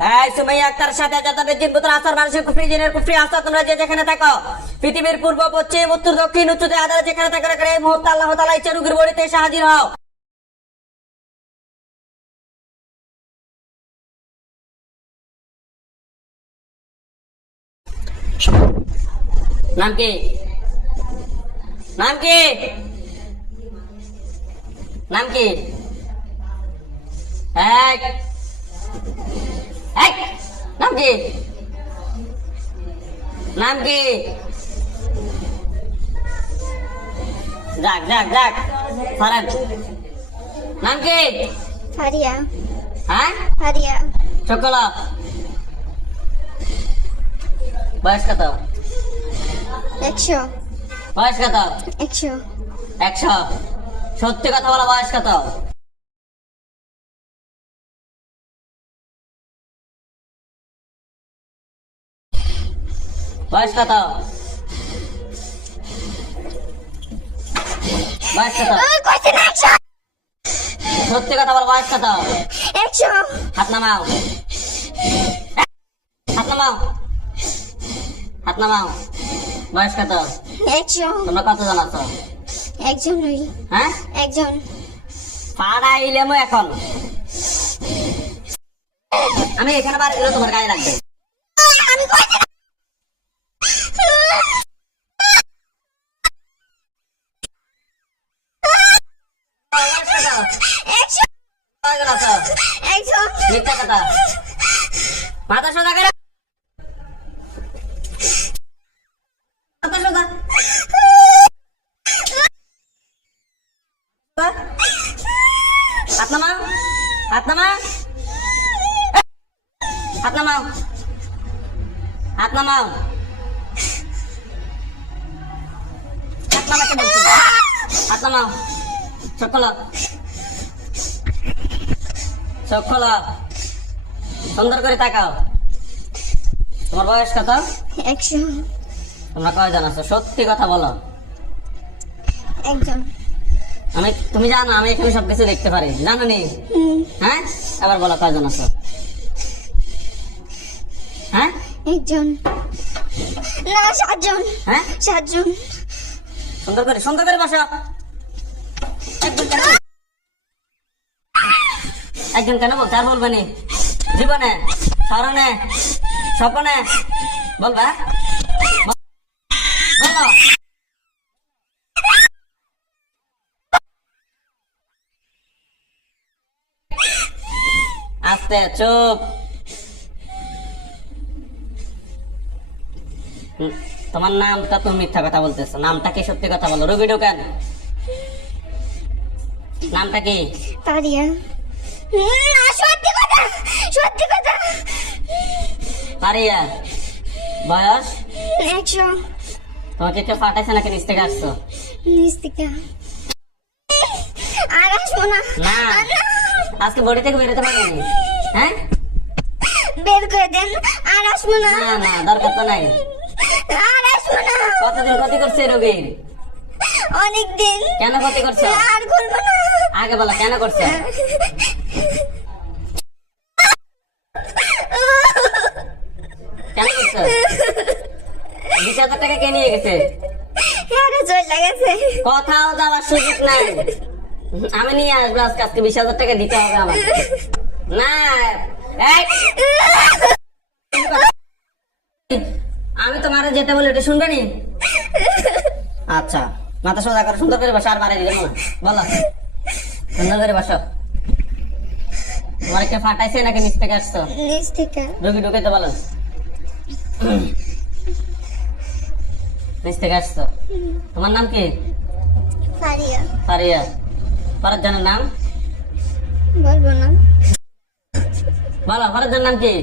এই সুমাইয়া আক্তার সাথে যাদের জিন পুত্র আসার মানুষের কুফরি জিনের কুফরি আসা তোমরা যে যেখানে থাকো পৃথিবীর পূর্ব পশ্চিম উত্তর দক্ষিণ উচ্চতে আদারে যেখানে থাকো এই মুহূর্তে আল্লাহ তাআলা ইচ্ছা রোগীর বাড়িতে এসে হাজির হও। নাম কি? নাম কি? নাম কি? এই এই নাম কি? নাম কি? যাক যাক যাক ফারান নাম কি? ফারিয়া। হ্যাঁ ফারিয়া। সকলা বয়স কত? 100। বয়স কত? 100। 100। সত্যি কথা বলা, বয়স কত? বয়স কত? বয়স কত? সত্যি কথা বল, বয়স কত? 100। হাত নামাও, হাত নামাও, হাত নামাও। বয়স কত? 100। তোমরা কতজন আছো? একজন হই। হ্যাঁ একজন। পাড়াইলাম এখন আমি এখানে বাড়ি দিলে তোমার গায়ে লাগবে। আমি কইছি না। বয়স কত? 100। কয়জন আছো? একজন। মিথ্যা কথা, মাথা সোজা করে, মাথা সোজা। হাত নামাও, হাত নামাও, হাত নামাও, হাত নামাও, হাত নামাতে বলছি, হাত নামাও। চোখ খোলো, চোখ খোলো, সুন্দর করে তাকাও। তোমার বয়স কত? 100। তোমরা কয়জন আছো? সত্যি কথা বলো। একজন। তুমি জানো আমি এখানে সবকিছু দেখতে পারি, জানো নি? হ্যাঁ আবার বলো কয়জন আছো? হ্যাঁ একজন। না 7 জন। হ্যাঁ 7 জন। সুন্দর করে, সুন্দর করে বসো। একজন কেন বলতে আর বলবে নি? জীবনে, স্মরণে, স্বপ্নে বলবা? বলো। আস্তে, চুপ। তোমার নামটা তুমি মিথ্যা কথা বলতেছো, নামটা কি সত্যি কথা বলো? রুবি ঢোকেন, নামটা কি? ফারিয়া। না সত্যি কথা, সত্যি কথা। পারিয়া। বয়স? 100। তোমাকে কেউ পাঠাইছে নাকি নিচ থেকে আসছো? নিচ থেকে। আর আসবো না। না আজকে বডি থেকে বেরোতে পারিনি। হ্যাঁ বের করে দেন। আর আসবো না। না না দরকার তো নাই। আর আসবো না। কতদিন ক্ষতি করছে রোগীর? অনেক দিন। কেন ক্ষতি করছো? আর করবো না। আগে বলো কেন করছো? কেন করছো? 20,000 টাকা কে নিয়ে গেছে? আরে চলে গেছে। কোথাও যাওয়ার সুযোগ নাই, আমি নিয়ে আসবো আজকে। আজকে 20,000 টাকা দিতে হবে আমার। না এই, আমি তোমার যেটা বলি এটা শুনবে নি? আচ্ছা মাথা সোজা করো, সুন্দর করে বসো, আর বাড়ি দিবে না। বলো সুন্দর করে বসো। তোমার কে ফাটাইছে নাকি নিচ থেকে আসছো? নিচ থেকে। ঢুকে ঢুকে তো বলো নিচ থেকে আসছো। তোমার নাম কি? ফারিয়া। ফারিয়া। পরের জনের নাম বলবো না। বলো, পরের জনের নাম কি?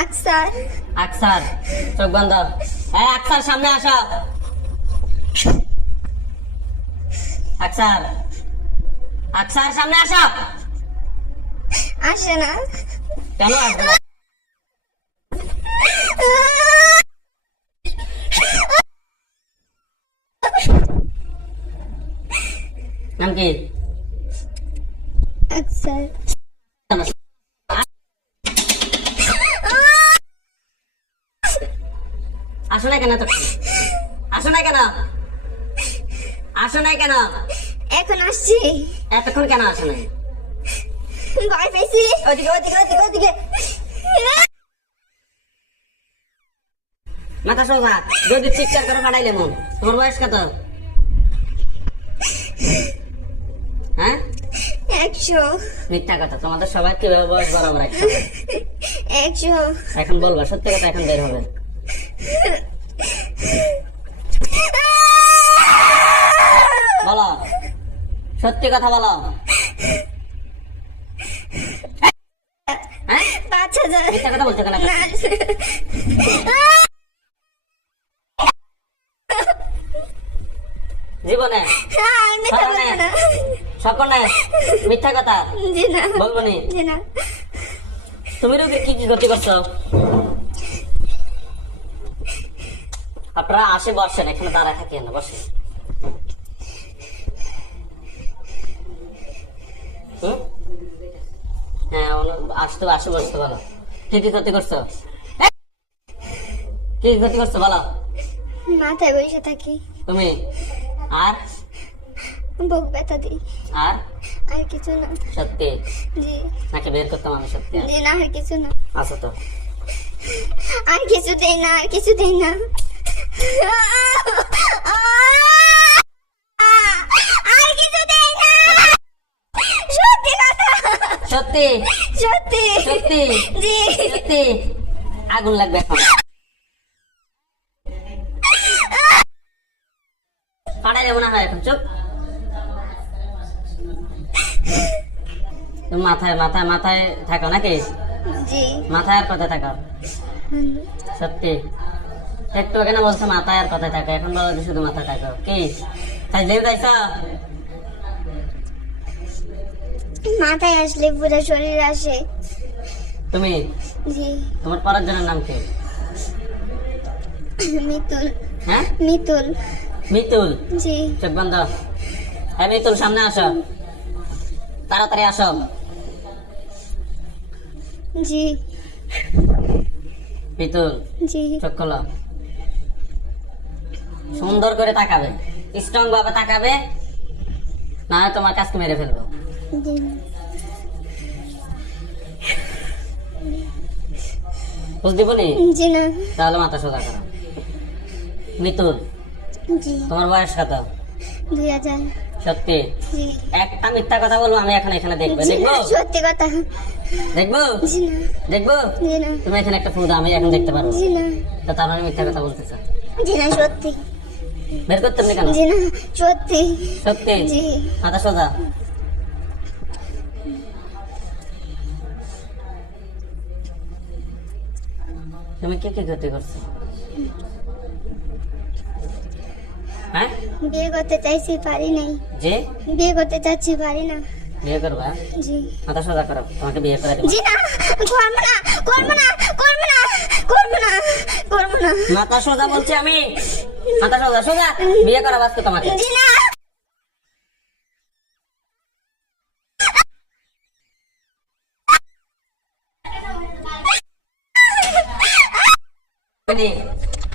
আকসার। আকসার। চোখ বন্ধ। এই আকসার সামনে আসো। আকসার, আকসার সামনে আসো। আসে না। কেন আসবে না? নাম কি? আকসার। আসো না কেন তো? আসো না কেন? আসো নাই কেন? এখন আসছি। এতক্ষণ কেন আসো নাই? ভয় পেয়েছি। ওদিকে ওদিকে ওদিকে ওদিকে। মাথা সোজা, যদি চিৎকার করে ফাটাইলে মন। তোমার বয়স কত? হ্যাঁ 100 মিথ্যা কথা, তোমাদের সবাই কিভাবে বয়স বরাবর একটা হবে? 100 এখন বলবা সত্যি কথা, এখন বের হবে। বলো, সত্যি কথা বলো। হ্যাঁ 5000 মিথ্যা কথা বলছো কেন? না। জীবনে আর মিথ্যা বলবো না। স্বপ্নে মিথ্যা কথা জি না। বলবো নি। জি না। তুমি রোগীর কি কি ক্ষতি করছো? আপনারা আসে বসেন, এখানে দাঁড়া থাকি না, বসে। হ্যাঁ আসতে আসে বসতে বলো। কি কি ক্ষতি করছো? কি কি ক্ষতি করছো বলো। মাথায় বসে থাকি, তুমি আর বুক ব্যথা দিই, আর আর কিছু না। সত্যি জি নাকি বের করতাম আমি সত্যি? জি না, আর কিছু না। আছো তো? আর কিছু দেই না, আর কিছু দেই না। আর কিছু দেই না। সত্যি কথা। সত্যি সত্যি সত্যি জি। সত্যি। আগুন লাগবে এখন। পাড়াই যাবো না হয় এখন, চুপ। তুমি মাথায় মাথায় মাথায় থাকো নাকি? জি মাথায় আর কথায় থাকো? সত্যি? একটু আগে না বলছো মাথায় আর কথায় থাকো, এখন বলো যে শুধু মাথায় থাকো। কি তাই যেতে চাইছ? মাথায় আসলে পুরো শরীর আসে। তুমি জি তোমার পরের জনের নাম কি? মিতুল। হ্যাঁ মিতুল। মিতুল। জি চোখ বন্ধ। হ্যাঁ মিতুল, সামনে আসো, তাড়াতাড়ি আসো। জি মিতুল জি চোখ খোলো। সুন্দর করে তাকাবে, স্ট্রং ভাবে তাকাবে, না হয় তোমার কাজকে মেরে ফেলবো। জি বুঝ দিব নি? জি না। তাহলে মাথা সোজা করো। মিতুল জি তোমার বয়স কত? 2000। সত্যি? জি একটা মিথ্যা কথা বলবো আমি এখন এখানে দেখবো। জি দেখবো না, সত্যি কথা। দেখবো জি না। দেখবো। জি না। তুমি এখানে একটা ফুদ আমি এখন দেখতে পারবো। জি না। তো তার মানে মিথ্যা কথা বলতেছো? জি না, সত্যি। বের করতে হবে কেন? জি না, সত্যি। সত্যি? জি মাথা সোজা। তুমি কি কি ক্ষতি করছো? হ্যাঁ বিয়ে করতে চাইছি, পারি নাই। যে বিয়ে করতে চাচ্ছি, পারি না। বিয়ে করবা? জি মাথা সোজা করো, তোমাকে বিয়ে করে দেবো। জি না, করবো না, করবো না, করবো না, করবো না, করবো না। মাথা সোজা বলছি আমি, মাথা সোজা সোজা। বিয়ে করা বাস্তব তোমাকে। জি না।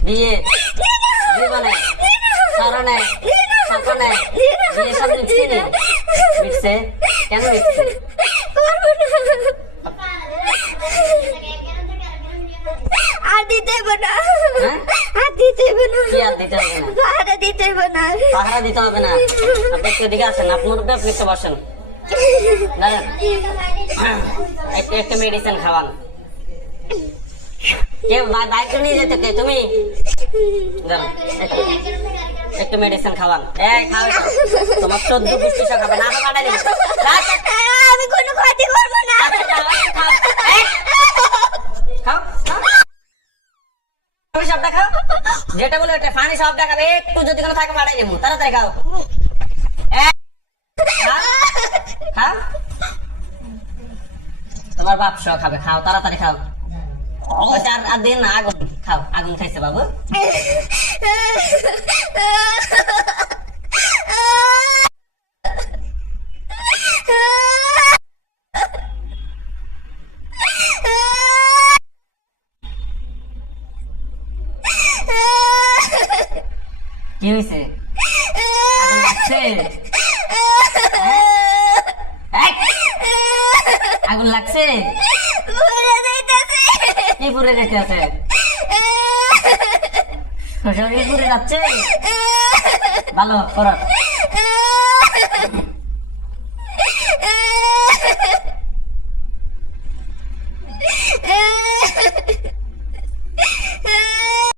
বিয়ে জীবনে কারণে স্বপ্নে বিয়ে সব মিটছে নি? মিটছে? কেন মিটছে? করবো না। আর দিতে হবে না। হ্যাঁ? আর দিতে হবে না। কি আর দিতে হবে না? ভাড়া দিতে হবে না। পাহারা দিতে হবে না। আপনি একটু এদিকে আসেন, আপনার উপরে আপনি একটু বসেন। দাঁড়ান, একটু একটু মেডিসিন খাওয়ান। কেউ বাইক নিয়ে যেতে কে? তুমি দাঁড়ান, একটু মেডিসিন খাওয়ান। এই খাও এটা। তোমার 14 পুষ্টি খাবে না, আমি কাটাই দেবো। আমি কোনো ক্ষতি করবো না। খাও, এই, খাও, খাও। তুমি সবটা খাও, যেটা বলো এটা পানি সবটা খাবে। একটু যদি কোনো থাকে ফাটাই দেবো, তাড়াতাড়ি খাও। এই, খাও, খাও। তোমার বাপ সহ খাবে, খাও তাড়াতাড়ি খাও। ওইটা আর দিন না, আগুন খাও। আগুন খাইছে বাবু? Ah! কি হয়েছে? আগুন লাগছে? এই, আগুন লাগছে? কি পুড়ে যেতে আছে? শরীর পুড়ে যাচ্ছে? ভালো করো।